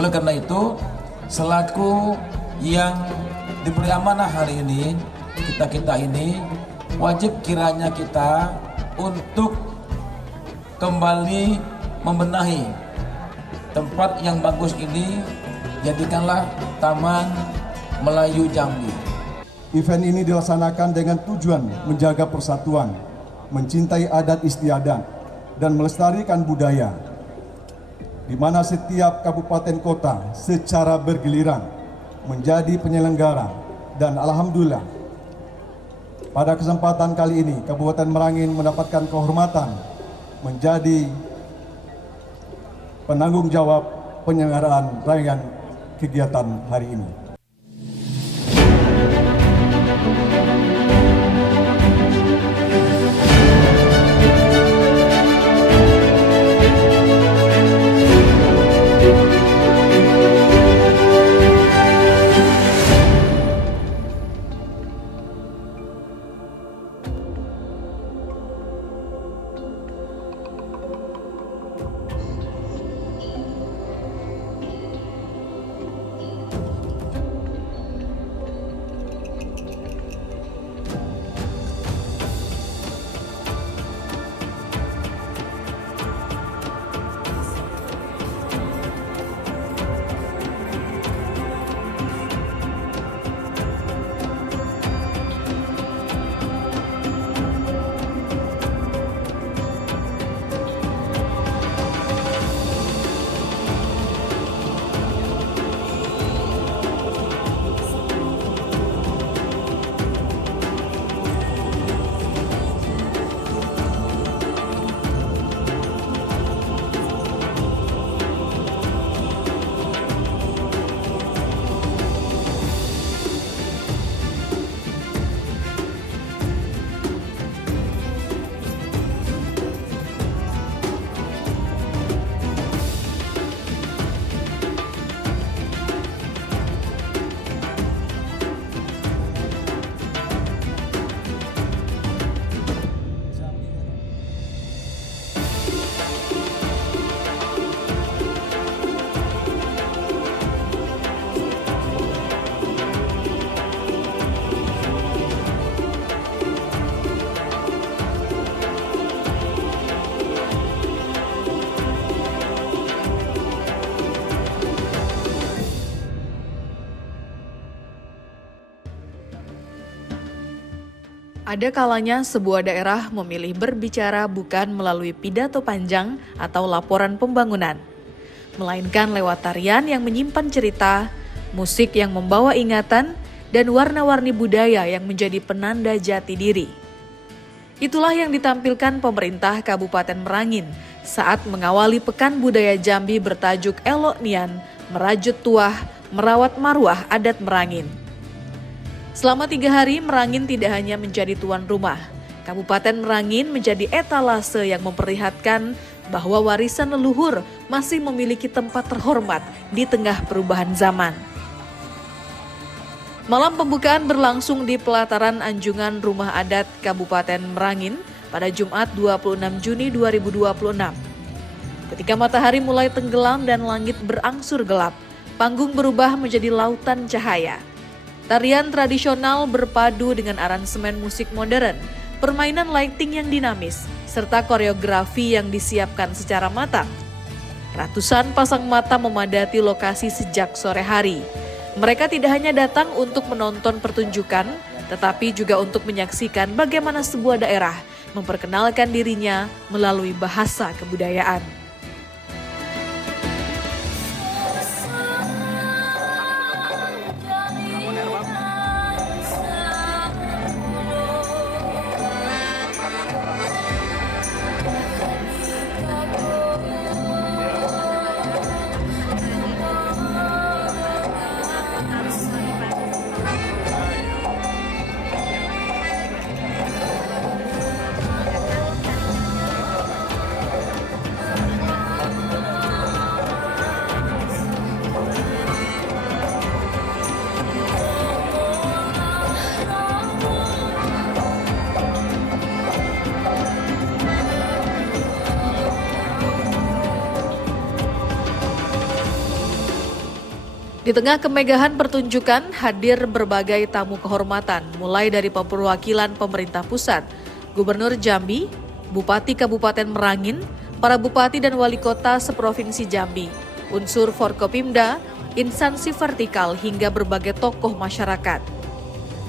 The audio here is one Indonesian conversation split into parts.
Oleh karena itu, selaku yang diberi amanah hari ini, kita ini wajib kiranya kita untuk kembali membenahi tempat yang bagus ini, jadikanlah Taman Melayu Jambi. Event ini dilaksanakan dengan tujuan menjaga persatuan, mencintai adat istiadat, dan melestarikan budaya, di mana setiap kabupaten kota secara bergiliran menjadi penyelenggara. Dan alhamdulillah, pada kesempatan kali ini Kabupaten Merangin mendapatkan kehormatan menjadi penanggung jawab penyelenggaraan rangkaian kegiatan hari ini. Ada kalanya sebuah daerah memilih berbicara bukan melalui pidato panjang atau laporan pembangunan, melainkan lewat tarian yang menyimpan cerita, musik yang membawa ingatan, dan warna-warni budaya yang menjadi penanda jati diri. Itulah yang ditampilkan pemerintah Kabupaten Merangin saat mengawali Pekan Budaya Jambi bertajuk Elok Nian, Merajut Tuah, Merawat Marwah Adat Merangin. Selama 3 hari, Merangin tidak hanya menjadi tuan rumah. Kabupaten Merangin menjadi etalase yang memperlihatkan bahwa warisan leluhur masih memiliki tempat terhormat di tengah perubahan zaman. Malam pembukaan berlangsung di pelataran Anjungan Rumah Adat Kabupaten Merangin pada Jumat 26 Juni 2026. Ketika matahari mulai tenggelam dan langit berangsur gelap, panggung berubah menjadi lautan cahaya. Tarian tradisional berpadu dengan aransemen musik modern, permainan lighting yang dinamis, serta koreografi yang disiapkan secara matang. Ratusan pasang mata memadati lokasi sejak sore hari. Mereka tidak hanya datang untuk menonton pertunjukan, tetapi juga untuk menyaksikan bagaimana sebuah daerah memperkenalkan dirinya melalui bahasa kebudayaan. Di tengah kemegahan pertunjukan, hadir berbagai tamu kehormatan, mulai dari perwakilan pemerintah pusat, Gubernur Jambi, Bupati Kabupaten Merangin, para bupati dan wali kota seprovinsi Jambi, unsur Forkopimda, instansi vertikal hingga berbagai tokoh masyarakat.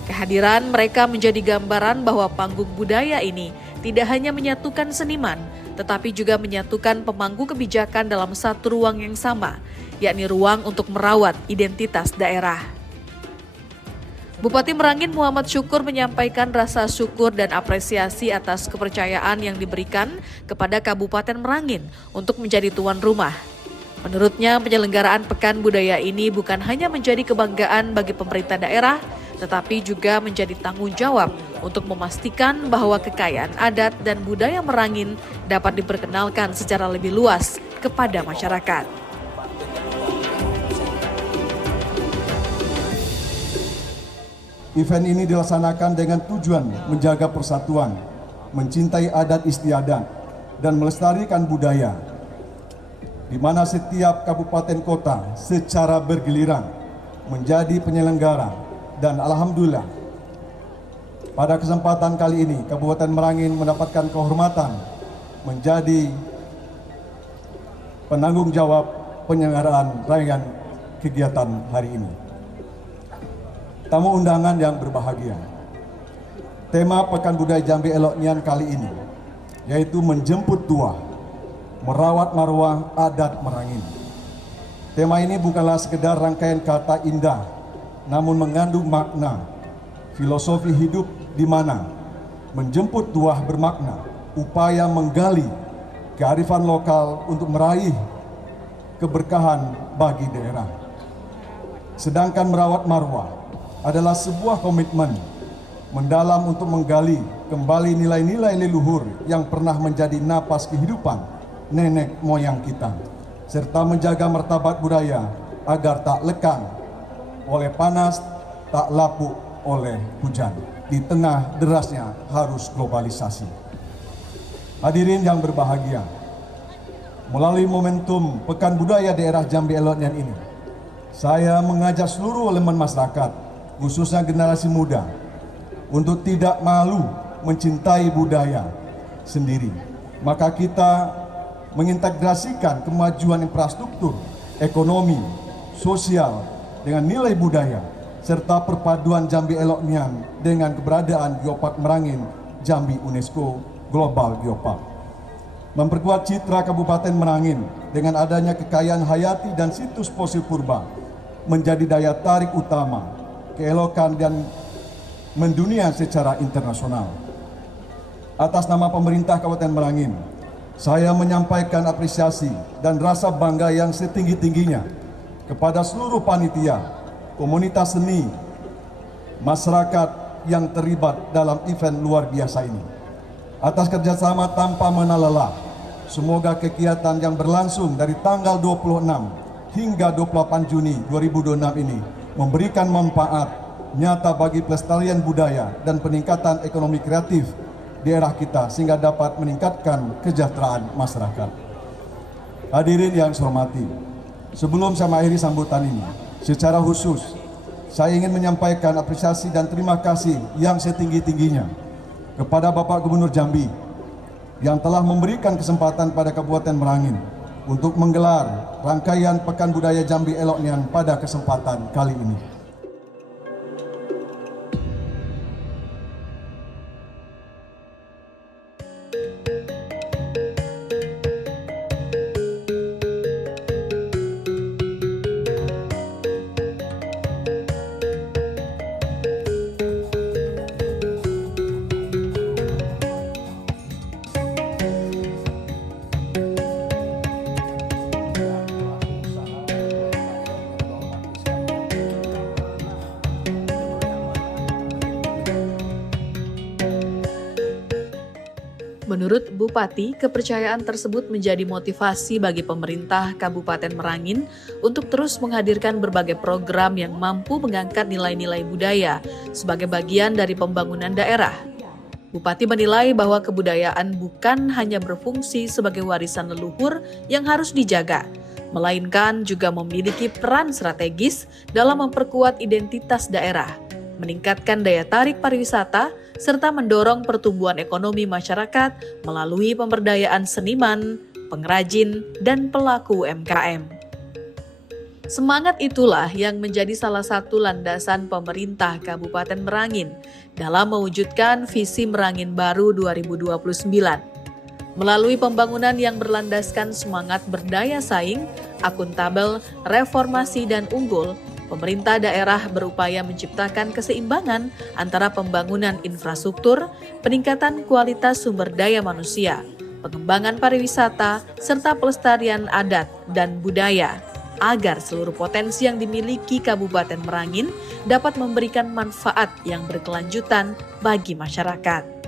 Kehadiran mereka menjadi gambaran bahwa panggung budaya ini tidak hanya menyatukan seniman, tetapi juga menyatukan pemangku kebijakan dalam satu ruang yang sama, yakni ruang untuk merawat identitas daerah. Bupati Merangin Muhammad Syukur menyampaikan rasa syukur dan apresiasi atas kepercayaan yang diberikan kepada Kabupaten Merangin untuk menjadi tuan rumah. Menurutnya, penyelenggaraan Pekan Budaya ini bukan hanya menjadi kebanggaan bagi pemerintah daerah, tetapi juga menjadi tanggung jawab untuk memastikan bahwa kekayaan adat dan budaya Merangin dapat diperkenalkan secara lebih luas kepada masyarakat. Event ini dilaksanakan dengan tujuan menjaga persatuan, mencintai adat istiadat, dan melestarikan budaya, di mana setiap kabupaten kota secara bergiliran menjadi penyelenggara. Dan alhamdulillah, pada kesempatan kali ini Kabupaten Merangin mendapatkan kehormatan menjadi penanggung jawab penyelenggaraan rangkaian kegiatan hari ini. Tamu undangan yang berbahagia, tema Pekan Budaya Jambi Elok Nian kali ini yaitu menjemput tua, merawat marwah adat Merangin. Tema ini bukanlah sekedar rangkaian kata indah, namun mengandung makna filosofi hidup di mana menjemput tuah bermakna upaya menggali kearifan lokal untuk meraih keberkahan bagi daerah. Sedangkan merawat marwah adalah sebuah komitmen mendalam untuk menggali kembali nilai-nilai leluhur yang pernah menjadi napas kehidupan nenek moyang kita, serta menjaga martabat budaya agar tak lekang oleh panas, tak lapuk oleh hujan di tengah derasnya arus globalisasi. Hadirin yang berbahagia, melalui momentum Pekan Budaya Daerah Jambi Elok Nian ini, saya mengajak seluruh elemen masyarakat, khususnya generasi muda, untuk tidak malu mencintai budaya sendiri. Maka kita mengintegrasikan kemajuan infrastruktur, ekonomi, sosial dengan nilai budaya, serta perpaduan Jambi Elok Nian dengan keberadaan Geopark Merangin Jambi UNESCO Global Geopark. Memperkuat citra Kabupaten Merangin dengan adanya kekayaan hayati dan situs fosil purba menjadi daya tarik utama keelokan dan mendunia secara internasional. Atas nama pemerintah Kabupaten Merangin, saya menyampaikan apresiasi dan rasa bangga yang setinggi-tingginya kepada seluruh panitia, komunitas seni, masyarakat yang terlibat dalam event luar biasa ini. Atas kerjasama tanpa mengenal lelah, semoga kegiatan yang berlangsung dari tanggal 26 hingga 28 Juni 2026 ini memberikan manfaat nyata bagi pelestarian budaya dan peningkatan ekonomi kreatif daerah kita sehingga dapat meningkatkan kesejahteraan masyarakat. Hadirin yang saya hormati, sebelum saya mengakhiri sambutan ini, secara khusus saya ingin menyampaikan apresiasi dan terima kasih yang setinggi-tingginya kepada Bapak Gubernur Jambi yang telah memberikan kesempatan pada Kabupaten Merangin untuk menggelar rangkaian Pekan Budaya Jambi Elok Nian pada kesempatan kali ini. Menurut Bupati, kepercayaan tersebut menjadi motivasi bagi pemerintah Kabupaten Merangin untuk terus menghadirkan berbagai program yang mampu mengangkat nilai-nilai budaya sebagai bagian dari pembangunan daerah. Bupati menilai bahwa kebudayaan bukan hanya berfungsi sebagai warisan leluhur yang harus dijaga, melainkan juga memiliki peran strategis dalam memperkuat identitas daerah, meningkatkan daya tarik pariwisata, serta mendorong pertumbuhan ekonomi masyarakat melalui pemberdayaan seniman, pengrajin, dan pelaku UMKM. Semangat itulah yang menjadi salah satu landasan pemerintah Kabupaten Merangin dalam mewujudkan visi Merangin Baru 2029. Melalui pembangunan yang berlandaskan semangat berdaya saing, akuntabel, reformasi, dan unggul, pemerintah daerah berupaya menciptakan keseimbangan antara pembangunan infrastruktur, peningkatan kualitas sumber daya manusia, pengembangan pariwisata, serta pelestarian adat dan budaya, agar seluruh potensi yang dimiliki Kabupaten Merangin dapat memberikan manfaat yang berkelanjutan bagi masyarakat.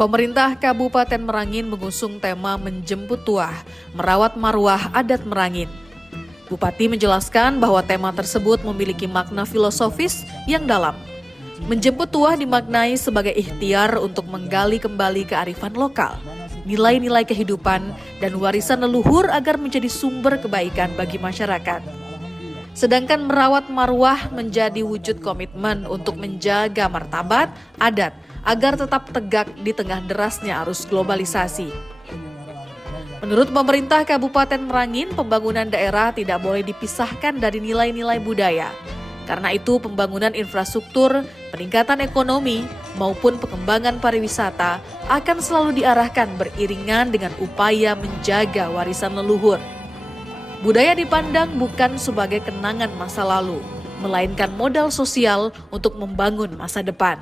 Pemerintah Kabupaten Merangin mengusung tema menjemput tuah, merawat marwah adat Merangin. Bupati menjelaskan bahwa tema tersebut memiliki makna filosofis yang dalam. Menjemput tuah dimaknai sebagai ikhtiar untuk menggali kembali kearifan lokal, nilai-nilai kehidupan, dan warisan leluhur agar menjadi sumber kebaikan bagi masyarakat. Sedangkan merawat marwah menjadi wujud komitmen untuk menjaga martabat adat agar tetap tegak di tengah derasnya arus globalisasi. Menurut pemerintah Kabupaten Merangin, pembangunan daerah tidak boleh dipisahkan dari nilai-nilai budaya. Karena itu pembangunan infrastruktur, peningkatan ekonomi, maupun pengembangan pariwisata akan selalu diarahkan beriringan dengan upaya menjaga warisan leluhur. Budaya dipandang bukan sebagai kenangan masa lalu, melainkan modal sosial untuk membangun masa depan.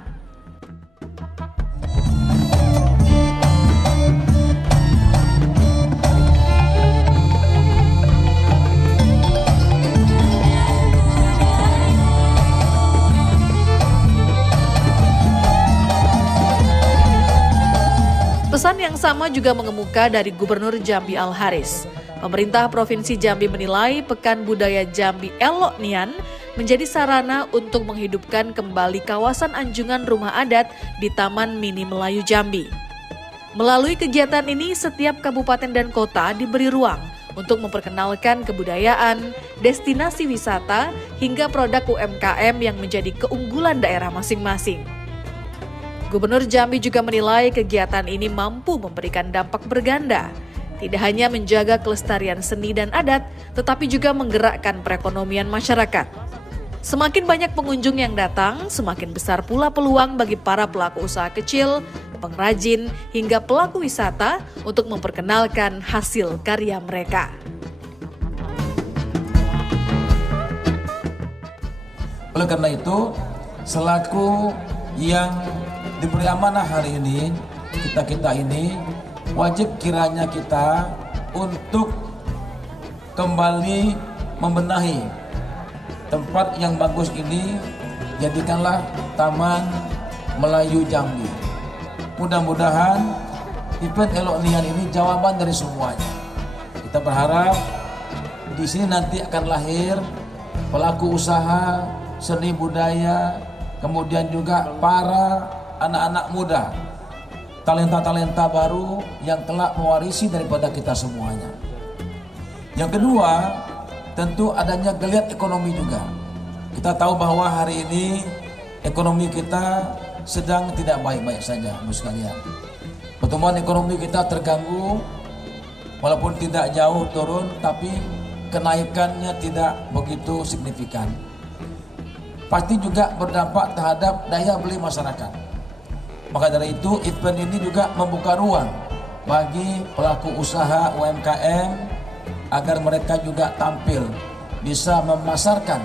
Pesan yang sama juga mengemuka dari Gubernur Jambi Al-Haris. Pemerintah Provinsi Jambi menilai Pekan Budaya Jambi Elok Nian menjadi sarana untuk menghidupkan kembali kawasan anjungan rumah adat di Taman Mini Melayu Jambi. Melalui kegiatan ini, setiap kabupaten dan kota diberi ruang untuk memperkenalkan kebudayaan, destinasi wisata, hingga produk UMKM yang menjadi keunggulan daerah masing-masing. Gubernur Jambi juga menilai kegiatan ini mampu memberikan dampak berganda, tidak hanya menjaga kelestarian seni dan adat, tetapi juga menggerakkan perekonomian masyarakat. Semakin banyak pengunjung yang datang, semakin besar pula peluang bagi para pelaku usaha kecil, pengrajin, hingga pelaku wisata untuk memperkenalkan hasil karya mereka. Oleh karena itu, selaku yang diberi amanah hari ini, kita ini wajib kiranya kita untuk kembali membenahi tempat yang bagus ini, jadikanlah Taman Melayu Jambi. Mudah-mudahan event Elok Nian ini jawaban dari semuanya. Kita berharap di sini nanti akan lahir pelaku usaha, seni budaya, kemudian juga para anak-anak muda, talenta-talenta baru yang kelak mewarisi daripada kita semuanya. Yang kedua, tentu adanya geliat ekonomi juga. Kita tahu bahwa hari ini ekonomi kita sedang tidak baik-baik saja, Ibu sekalian. Pertumbuhan ekonomi kita terganggu, walaupun tidak jauh turun, tapi kenaikannya tidak begitu signifikan. Pasti juga berdampak terhadap daya beli masyarakat. Maka dari itu event ini juga membuka ruang bagi pelaku usaha UMKM agar mereka juga tampil, bisa memasarkan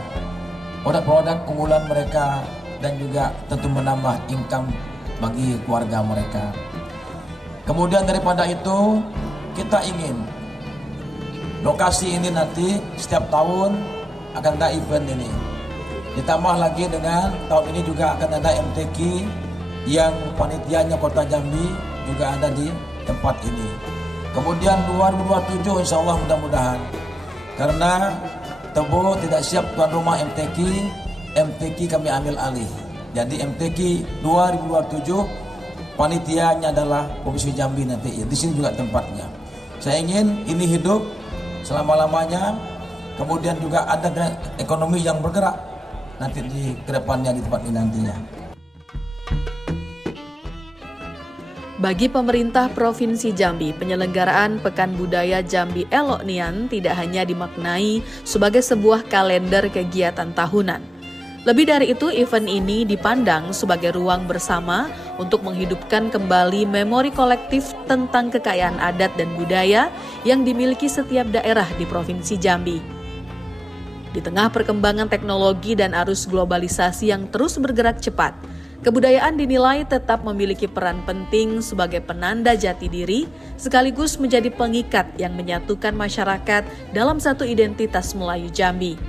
produk-produk unggulan mereka dan juga tentu menambah income bagi keluarga mereka. Kemudian daripada itu, kita ingin lokasi ini nanti setiap tahun akan ada event ini. Ditambah lagi dengan tahun ini juga akan ada MTQ yang panitianya Kota Jambi juga ada di tempat ini. Kemudian 2027 insya Allah mudah-mudahan, karena Tebo tidak siap tuan rumah MTQ kami ambil alih. Jadi MTQ 2027 panitianya adalah Provinsi Jambi nanti. Di sini juga tempatnya. Saya ingin ini hidup selama-lamanya. Kemudian juga ada ekonomi yang bergerak nanti di kedepannya di tempat ini nantinya. Bagi pemerintah Provinsi Jambi, penyelenggaraan Pekan Budaya Jambi Elok Nian tidak hanya dimaknai sebagai sebuah kalender kegiatan tahunan. Lebih dari itu, event ini dipandang sebagai ruang bersama untuk menghidupkan kembali memori kolektif tentang kekayaan adat dan budaya yang dimiliki setiap daerah di Provinsi Jambi. Di tengah perkembangan teknologi dan arus globalisasi yang terus bergerak cepat, kebudayaan dinilai tetap memiliki peran penting sebagai penanda jati diri, sekaligus menjadi pengikat yang menyatukan masyarakat dalam satu identitas Melayu Jambi.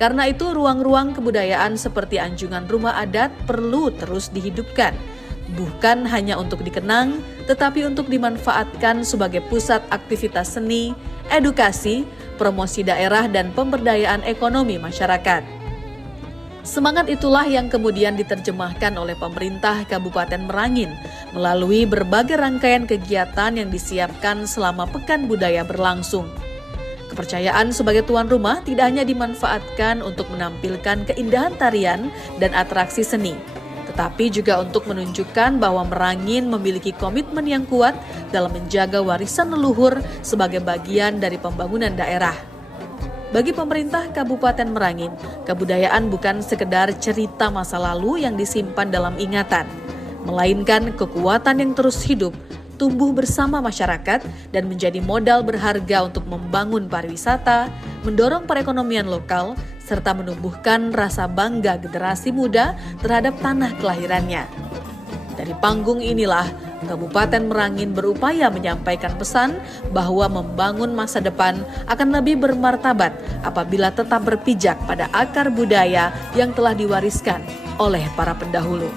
Karena itu, ruang-ruang kebudayaan seperti anjungan rumah adat perlu terus dihidupkan, bukan hanya untuk dikenang, tetapi untuk dimanfaatkan sebagai pusat aktivitas seni, edukasi, promosi daerah, dan pemberdayaan ekonomi masyarakat. Semangat itulah yang kemudian diterjemahkan oleh pemerintah Kabupaten Merangin melalui berbagai rangkaian kegiatan yang disiapkan selama Pekan Budaya berlangsung. Kepercayaan sebagai tuan rumah tidak hanya dimanfaatkan untuk menampilkan keindahan tarian dan atraksi seni, tetapi juga untuk menunjukkan bahwa Merangin memiliki komitmen yang kuat dalam menjaga warisan leluhur sebagai bagian dari pembangunan daerah. Bagi pemerintah Kabupaten Merangin, kebudayaan bukan sekedar cerita masa lalu yang disimpan dalam ingatan, melainkan kekuatan yang terus hidup, tumbuh bersama masyarakat, dan menjadi modal berharga untuk membangun pariwisata, mendorong perekonomian lokal, serta menumbuhkan rasa bangga generasi muda terhadap tanah kelahirannya. Dari panggung inilah, Kabupaten Merangin berupaya menyampaikan pesan bahwa membangun masa depan akan lebih bermartabat apabila tetap berpijak pada akar budaya yang telah diwariskan oleh para pendahulu.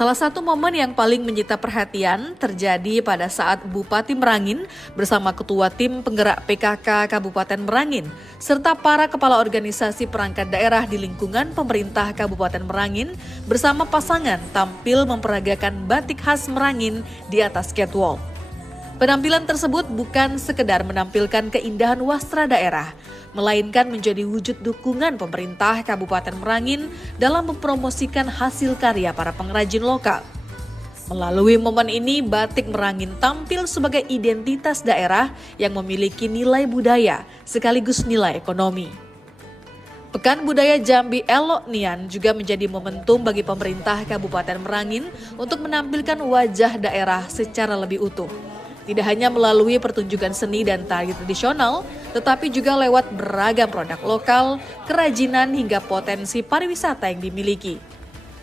Salah satu momen yang paling menyita perhatian terjadi pada saat Bupati Merangin bersama Ketua Tim Penggerak PKK Kabupaten Merangin serta para kepala organisasi perangkat daerah di lingkungan pemerintah Kabupaten Merangin bersama pasangan tampil memperagakan batik khas Merangin di atas catwalk. Penampilan tersebut bukan sekedar menampilkan keindahan wastra daerah, melainkan menjadi wujud dukungan pemerintah Kabupaten Merangin dalam mempromosikan hasil karya para pengrajin lokal. Melalui momen ini, batik Merangin tampil sebagai identitas daerah yang memiliki nilai budaya sekaligus nilai ekonomi. Pekan Budaya Jambi Elok Nian juga menjadi momentum bagi pemerintah Kabupaten Merangin untuk menampilkan wajah daerah secara lebih utuh. Tidak hanya melalui pertunjukan seni dan tari tradisional, tetapi juga lewat beragam produk lokal, kerajinan hingga potensi pariwisata yang dimiliki.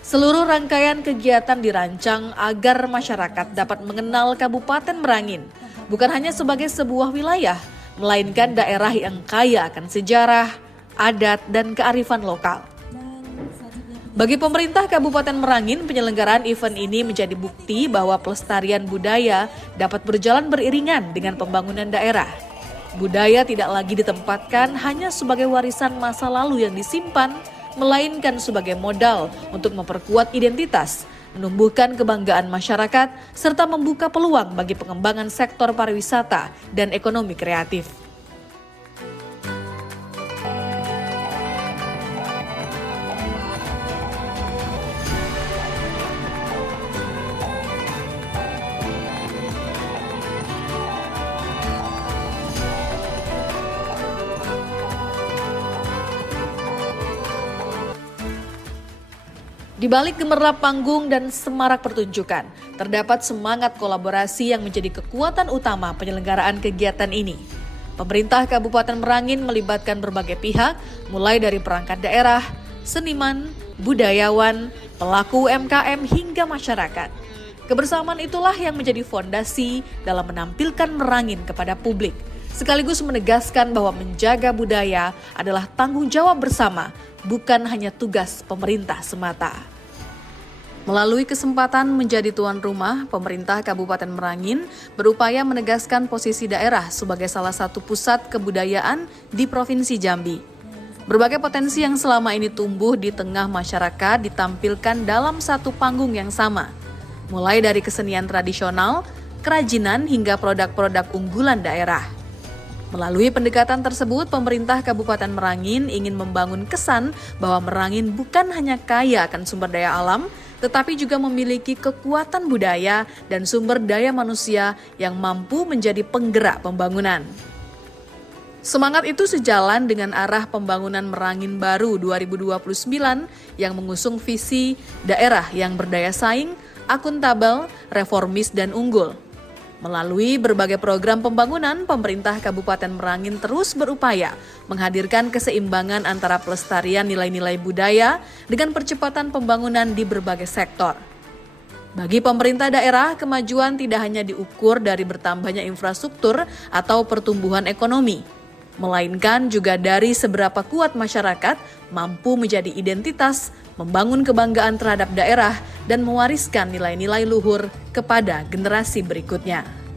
Seluruh rangkaian kegiatan dirancang agar masyarakat dapat mengenal Kabupaten Merangin, bukan hanya sebagai sebuah wilayah, melainkan daerah yang kaya akan sejarah, adat, dan kearifan lokal. Bagi pemerintah Kabupaten Merangin, penyelenggaraan event ini menjadi bukti bahwa pelestarian budaya dapat berjalan beriringan dengan pembangunan daerah. Budaya tidak lagi ditempatkan hanya sebagai warisan masa lalu yang disimpan, melainkan sebagai modal untuk memperkuat identitas, menumbuhkan kebanggaan masyarakat, serta membuka peluang bagi pengembangan sektor pariwisata dan ekonomi kreatif. Di balik gemerlap panggung dan semarak pertunjukan, terdapat semangat kolaborasi yang menjadi kekuatan utama penyelenggaraan kegiatan ini. Pemerintah Kabupaten Merangin melibatkan berbagai pihak, mulai dari perangkat daerah, seniman, budayawan, pelaku UMKM hingga masyarakat. Kebersamaan itulah yang menjadi fondasi dalam menampilkan Merangin kepada publik, sekaligus menegaskan bahwa menjaga budaya adalah tanggung jawab bersama, bukan hanya tugas pemerintah semata. Melalui kesempatan menjadi tuan rumah, pemerintah Kabupaten Merangin berupaya menegaskan posisi daerah sebagai salah satu pusat kebudayaan di Provinsi Jambi. Berbagai potensi yang selama ini tumbuh di tengah masyarakat ditampilkan dalam satu panggung yang sama, mulai dari kesenian tradisional, kerajinan hingga produk-produk unggulan daerah. Melalui pendekatan tersebut, pemerintah Kabupaten Merangin ingin membangun kesan bahwa Merangin bukan hanya kaya akan sumber daya alam, tetapi juga memiliki kekuatan budaya dan sumber daya manusia yang mampu menjadi penggerak pembangunan. Semangat itu sejalan dengan arah pembangunan Merangin Baru 2029 yang mengusung visi daerah yang berdaya saing, akuntabel, reformis, dan unggul. Melalui berbagai program pembangunan, pemerintah Kabupaten Merangin terus berupaya menghadirkan keseimbangan antara pelestarian nilai-nilai budaya dengan percepatan pembangunan di berbagai sektor. Bagi pemerintah daerah, kemajuan tidak hanya diukur dari bertambahnya infrastruktur atau pertumbuhan ekonomi, melainkan juga dari seberapa kuat masyarakat mampu menjadi identitas, membangun kebanggaan terhadap daerah, dan mewariskan nilai-nilai luhur kepada generasi berikutnya.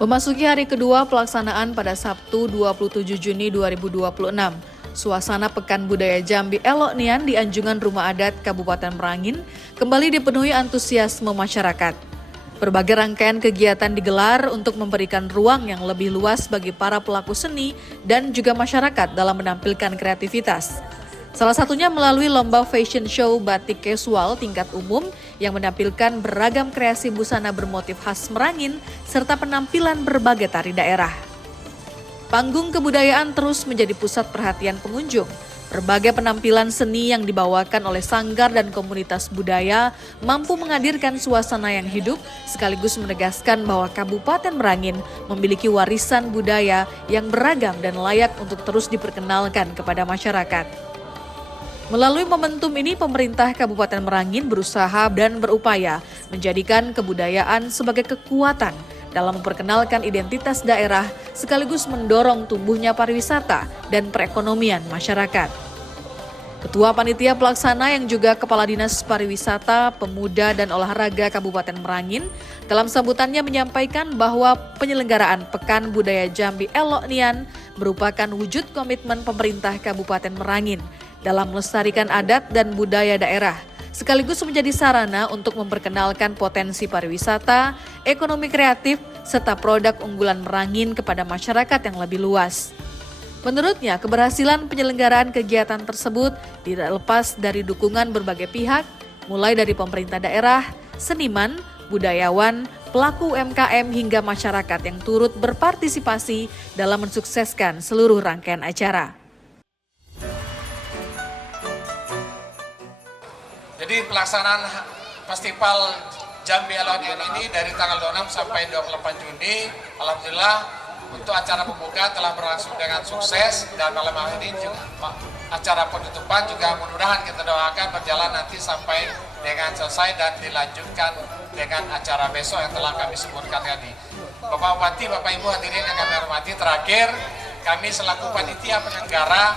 Memasuki hari kedua pelaksanaan pada Sabtu 27 Juni 2026, suasana Pekan Budaya Jambi Elok Nian di Anjungan Rumah Adat Kabupaten Merangin kembali dipenuhi antusiasme masyarakat. Berbagai rangkaian kegiatan digelar untuk memberikan ruang yang lebih luas bagi para pelaku seni dan juga masyarakat dalam menampilkan kreativitas. Salah satunya melalui lomba fashion show batik casual tingkat umum yang menampilkan beragam kreasi busana bermotif khas Merangin serta penampilan berbagai tari daerah. Panggung kebudayaan terus menjadi pusat perhatian pengunjung. Berbagai penampilan seni yang dibawakan oleh sanggar dan komunitas budaya mampu menghadirkan suasana yang hidup sekaligus menegaskan bahwa Kabupaten Merangin memiliki warisan budaya yang beragam dan layak untuk terus diperkenalkan kepada masyarakat. Melalui momentum ini, pemerintah Kabupaten Merangin berusaha dan berupaya menjadikan kebudayaan sebagai kekuatan dalam memperkenalkan identitas daerah sekaligus mendorong tumbuhnya pariwisata dan perekonomian masyarakat. Ketua Panitia Pelaksana yang juga Kepala Dinas Pariwisata, Pemuda dan Olahraga Kabupaten Merangin dalam sambutannya menyampaikan bahwa penyelenggaraan Pekan Budaya Jambi Elok Nian merupakan wujud komitmen pemerintah Kabupaten Merangin dalam melestarikan adat dan budaya daerah, sekaligus menjadi sarana untuk memperkenalkan potensi pariwisata, ekonomi kreatif, serta produk unggulan Merangin kepada masyarakat yang lebih luas. Menurutnya, keberhasilan penyelenggaraan kegiatan tersebut tidak lepas dari dukungan berbagai pihak, mulai dari pemerintah daerah, seniman, budayawan, pelaku UMKM hingga masyarakat yang turut berpartisipasi dalam mensukseskan seluruh rangkaian acara. Jadi pelaksanaan Festival Jambi Elok Nian ini dari tanggal 26 sampai 28 Juni, alhamdulillah untuk acara pembuka telah berlangsung dengan sukses dan malam hari ini juga acara penutupan juga mudah-mudahan kita doakan berjalan nanti sampai dengan selesai dan dilanjutkan dengan acara besok yang telah kami sebutkan tadi. Bapak Bupati, Bapak Ibu hadirin yang kami hormati, terakhir kami selaku panitia penyelenggara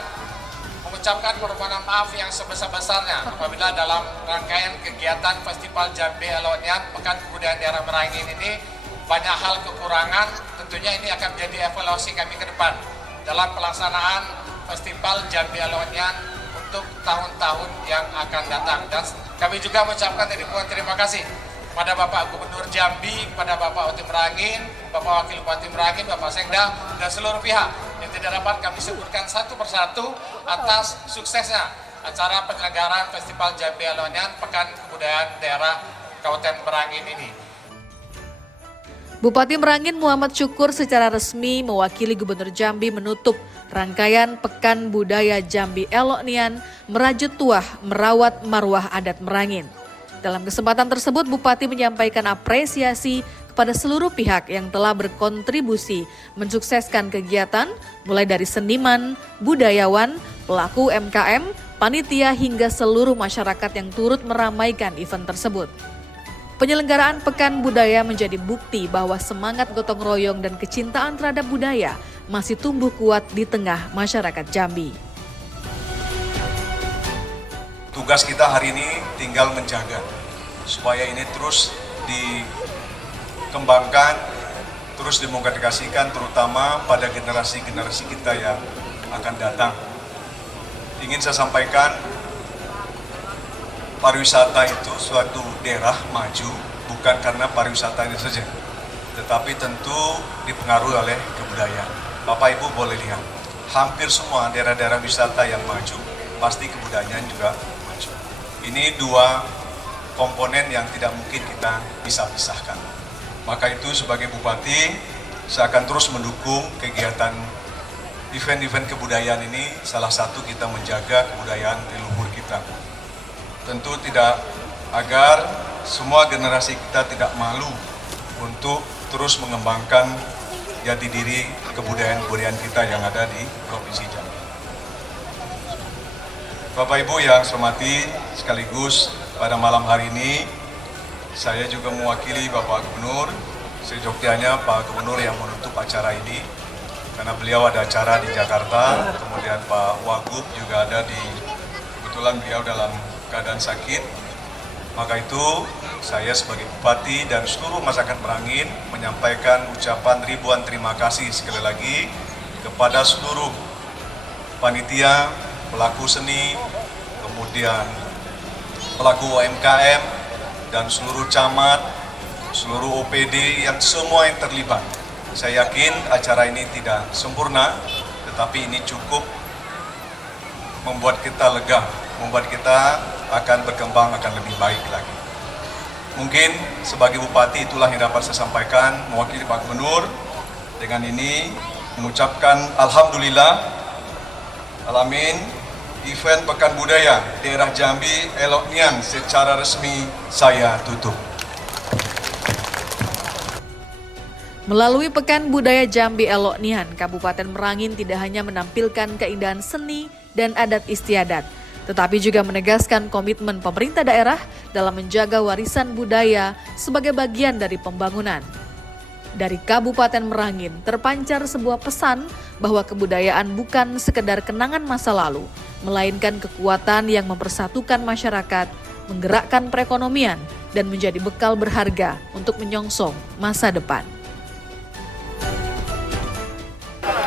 mengucapkan permohonan maaf yang sebesar-besarnya apabila dalam rangkaian kegiatan Festival Jambi Elok Nian Pekan Kebudayaan Daerah Merangin ini banyak hal kekurangan. Tentunya ini akan menjadi evaluasi kami ke depan dalam pelaksanaan Festival Jambi Elok Nian untuk tahun-tahun yang akan datang. Dan kami juga mengucapkan ribuan terima kasih pada Bapak Gubernur Jambi, pada Bapak Bupati Merangin, Bapak Wakil Bupati Merangin, Bapak Sekda, dan seluruh pihak yang tidak dapat kami sebutkan satu persatu atas suksesnya acara penyelenggaraan Festival Jambi Elok Nian Pekan Kebudayaan Daerah Kabupaten Merangin ini. Bupati Merangin Muhammad Syukur secara resmi mewakili Gubernur Jambi menutup rangkaian Pekan Budaya Jambi Elok Nian merajut tuah merawat marwah adat Merangin. Dalam kesempatan tersebut, Bupati menyampaikan apresiasi kepada seluruh pihak yang telah berkontribusi mensukseskan kegiatan, mulai dari seniman, budayawan, pelaku UMKM, panitia hingga seluruh masyarakat yang turut meramaikan event tersebut. Penyelenggaraan Pekan Budaya menjadi bukti bahwa semangat gotong royong dan kecintaan terhadap budaya masih tumbuh kuat di tengah masyarakat Jambi. Tugas kita hari ini tinggal menjaga supaya ini terus dikembangkan, terus dimodifikasikan terutama pada generasi-generasi kita yang akan datang. Ingin saya sampaikan, pariwisata itu suatu daerah maju bukan karena pariwisatanya saja, tetapi tentu dipengaruhi oleh kebudayaan. Bapak Ibu boleh lihat, hampir semua daerah-daerah wisata yang maju pasti kebudayaan juga maju. Ini dua komponen yang tidak mungkin kita bisa pisahkan. Maka itu sebagai Bupati, saya akan terus mendukung kegiatan event-event kebudayaan ini. Salah satu kita menjaga kebudayaan leluhur kita. Tentu tidak agar semua generasi kita tidak malu untuk terus mengembangkan jati diri kebudayaan-kebudayaan kita yang ada di Provinsi Jambi. Bapak Ibu yang saya hormati, sekaligus pada malam hari ini saya juga mewakili Bapak Gubernur, sejogjanya Pak Gubernur yang menutup acara ini karena beliau ada acara di Jakarta, kemudian Pak Wagub juga ada kebetulan beliau dalam keadaan sakit. Maka itu saya sebagai Bupati dan seluruh masyarakat Merangin menyampaikan ucapan ribuan terima kasih sekali lagi kepada seluruh panitia, pelaku seni, kemudian pelaku UMKM, dan seluruh camat, seluruh OPD yang semua yang terlibat. Saya yakin acara ini tidak sempurna, tetapi ini cukup membuat kita lega, membuat kita akan berkembang, akan lebih baik lagi. Mungkin sebagai Bupati itulah yang dapat saya sampaikan mewakili Pak Gubernur. Dengan ini mengucapkan Alhamdulillah, Alamin, event Pekan Budaya Daerah Jambi Elok Nian secara resmi saya tutup. Melalui Pekan Budaya Jambi Elok Nian, Kabupaten Merangin tidak hanya menampilkan keindahan seni dan adat istiadat, tetapi juga menegaskan komitmen pemerintah daerah dalam menjaga warisan budaya sebagai bagian dari pembangunan. Dari Kabupaten Merangin terpancar sebuah pesan bahwa kebudayaan bukan sekedar kenangan masa lalu, melainkan kekuatan yang mempersatukan masyarakat, menggerakkan perekonomian, dan menjadi bekal berharga untuk menyongsong masa depan.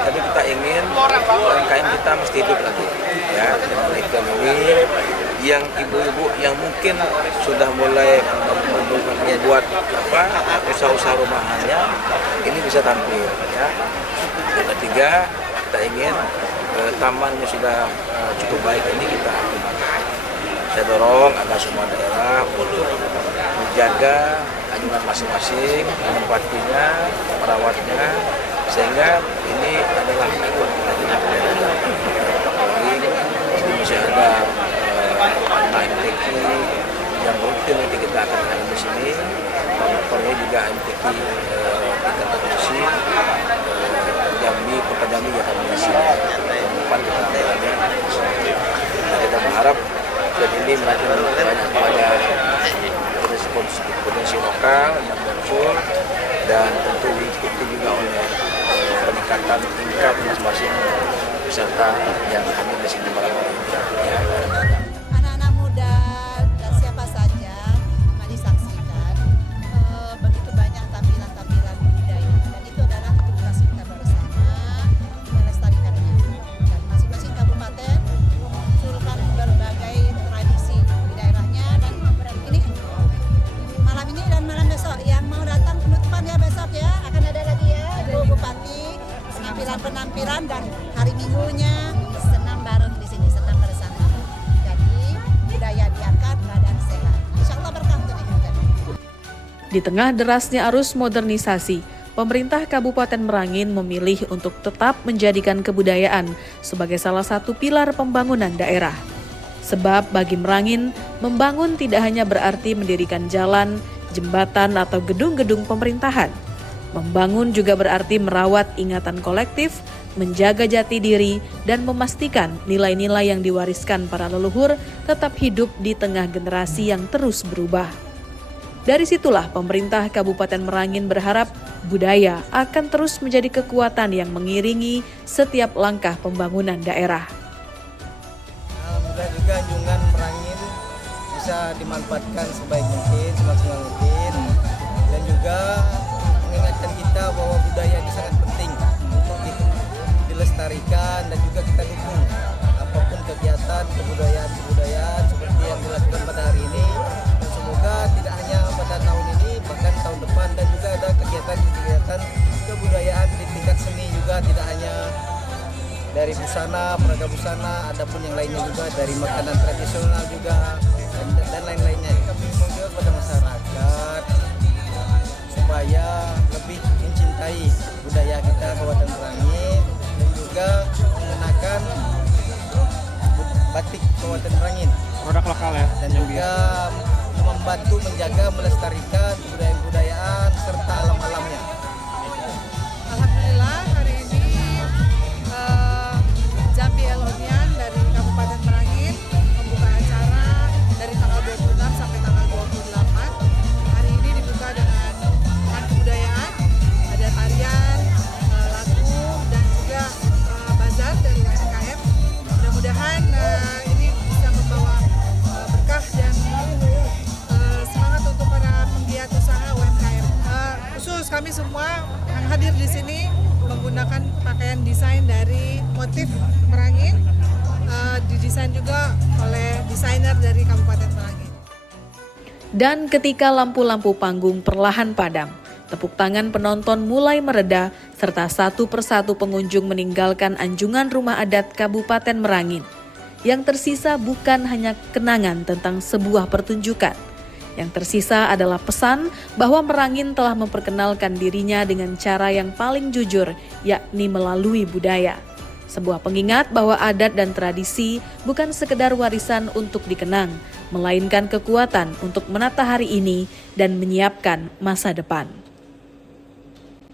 Jadi kita ingin UMKM kita mesti hidup lagi, ya, dengan ekonomi yang ibu-ibu yang mungkin sudah mulai membuat usaha-usaha rumahannya ini bisa tampil, ya. Yang ketiga, kita ingin tamannya sudah cukup baik ini kita kembangkan. Saya dorong agar semua daerah untuk menjaga anjungan masing-masing, menempatinya, merawatnya, sehingga ini adalah ikon kita di daerah. Jadi masih ada MTQ yang rutin nanti kita akan ada di sini. Faktornya juga MTQ tingkat provinsi, Jambi, Kota Jambi akan di sini. Depan kita ada. Nah, kita berharap dan ini makin banyak pada potensi lokal yang muncul dan tentu diikuti juga oleh peningkatan tingkat masing-masing peserta yang hadir di sini malam ini. Anak-anak muda dan siapa saja mari saksikan begitu banyak tampilan-tampilan budaya dan itu adalah tugas kita bersama melestarikannya. Dan masing-masing kabupaten mengumpulkan berbagai tradisi di daerahnya dan ini malam ini dan malam besok yang mau datang penutupan ya besok ya akan ada lagi ya Bu Bupati penampilan dan hari Minggunya senam bareng di sini, senam bersama. Jadi budaya biarkan badan sehat. Insya Allah berkah untuk kita. Di tengah derasnya arus modernisasi, pemerintah Kabupaten Merangin memilih untuk tetap menjadikan kebudayaan sebagai salah satu pilar pembangunan daerah. Sebab bagi Merangin, membangun tidak hanya berarti mendirikan jalan, jembatan, atau gedung-gedung pemerintahan. Membangun juga berarti merawat ingatan kolektif, menjaga jati diri, dan memastikan nilai-nilai yang diwariskan para leluhur tetap hidup di tengah generasi yang terus berubah. Dari situlah pemerintah Kabupaten Merangin berharap budaya akan terus menjadi kekuatan yang mengiringi setiap langkah pembangunan daerah. Alhamdulillah juga anjungan Merangin bisa dimanfaatkan sebaik mungkin, semaksimal mungkin, dan juga mengingatkan kita bahwa budaya itu sangat penting untuk dilestarikan dan juga kita dukung apapun kegiatan kebudayaan seperti yang dilakukan pada hari ini, dan semoga tidak hanya pada tahun ini bahkan tahun depan, dan juga ada kegiatan kebudayaan di tingkat seni juga, tidak hanya dari busana, peragam busana, adapun yang lainnya juga dari makanan tradisional juga dan lain-lainnya. Kami menghimbau kepada masyarakat supaya lebih mencintai budaya kita Kabupaten Merangin dan juga mengenakan batik Kabupaten Merangin, produk lokal ya, dan juga membantu menjaga melestarikan kebudayaan serta alam-alamnya. Alhamdulillah hari ini Jambi Elok Nian dari Kabupaten Merangin membuka acara dari tanggal 26 sampai tanggal 28. Hari ini dibuka dengan kebudayaan, ada tarian, lagu, dan juga bazar dari UMKM. Mudah-mudahan ini bisa membawa berkah dan semangat untuk para semua yang hadir di sini menggunakan pakaian desain dari motif Merangin, didesain juga oleh desainer dari Kabupaten Merangin. Dan ketika lampu-lampu panggung perlahan padam, tepuk tangan penonton mulai mereda serta satu persatu pengunjung meninggalkan anjungan rumah adat Kabupaten Merangin. Yang tersisa bukan hanya kenangan tentang sebuah pertunjukan. Yang tersisa adalah pesan bahwa Merangin telah memperkenalkan dirinya dengan cara yang paling jujur, yakni melalui budaya. Sebuah pengingat bahwa adat dan tradisi bukan sekedar warisan untuk dikenang, melainkan kekuatan untuk menata hari ini dan menyiapkan masa depan.